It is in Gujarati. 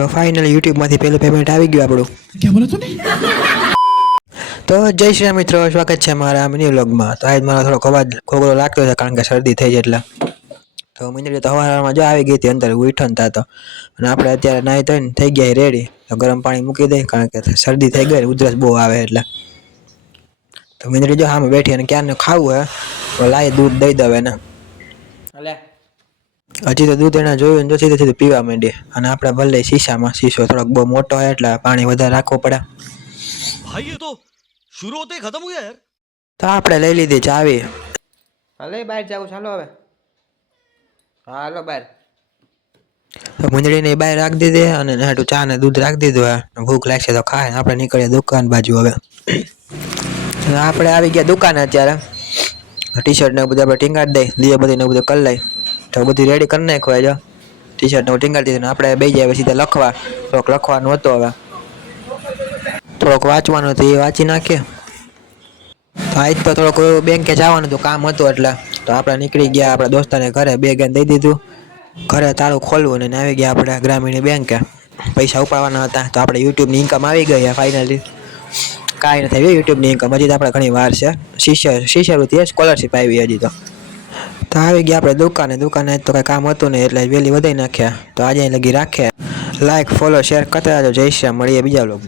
તો ફાઇનલી યુટ્યુબમાંથી પહેલું પેમેન્ટ આવી ગયું આપણું. क्या बोला तूने? તો જય શ્રી રામ મિત્રો, સ્વાગત છે મારા મિની વ્લોગમાં. તો આજ મારો થોડોક અવાજ ખોખરો લાગતો છે કારણ કે શરદી થઈ છે એટલે. તો મંદિરે તો સવારમાં જો આવી ગઈ હતી અંદર ઉઠન થતો, અને આપણે અત્યારે નાહી ધોઈને થઈ ગયા રેડી. તો ગરમ પાણી મૂકી દઈ કારણ કે શરદી થઈ ગઈ, ઉધરસ બહુ આવે એટલે. તો મંદિરે જો સામે બેઠી અને ક્યારનું ખાવું હે તો લાય દૂધ દઈ દવે ને. હજી તો દૂધ એને જોયું ને સીધું પીવા માંડી. અને આપણે ભલે શીશામાં, શીશો થોડોક બહુ મોટો હોય એટલે પાણી વધારે રાખવું પડે. भाई ये तो शुरू होते ही खत्म हो गया यार. તો આપણે લઈ લીધી ચાવી. હાલે બહાર જાવ, ચાલો હવે. હા હાલો બહાર. તો મુંદડીને બહાર રાખી દીધી અને નાટું ચા ને દૂધ રાખી દીધું હે. ભૂખ લાગશે તો ખાય. આપણે નીકળીએ દુકાન બાજુ હવે. આપણે આવી ગયા દુકાને અત્યારે. ટી શર્ટ ને બધું આપણે ટીંગાડી દઈ, દીએ બધી ને બધું કરી લઈ. તો બધું રેડી કરી નાખ્યું જો. ટી શર્ટ ને ટીંગાડી દીધું ને આપણે બે જાય સીધા લખવા. થોડોક લખવાનું હતું હવે. થોડોક વાંચવાનું હતું એ વાંચી નાખીએ. તો આજ તો થોડોક બેંકે જવાનું હતું, કામ હતું એટલે. તો આપણે નીકળી ગયા આપણા દોસ્તાને ઘરે, બેગ દઈ દીધું. ઘરે તાળું ખોલવું ને આવી ગયા આપણે ગ્રામીણ બેંકે. પૈસા ઉપાડવાના હતા. તો આપણે યુટ્યુબની ઇન્કમ આવી ગઈ ફાઇનલી. કાંઈ નથી આવ્યું યુટ્યુબની ઇન્કમ, હજી તો આપણે ઘણી વાર છે. શિષ્યવૃત્તિ સ્કોલરશીપ આવી હજી તો. તો આવી ગયા આપણે દુકાને તો કંઈ કામ હતું નહીં એટલે વહેલી વધારી નાખ્યા. તો આજે લગી રાખે. લાઈક ફોલો શેર કરતા રહેજો. જય શ્રી રામ, મળીએ બીજા લોકો.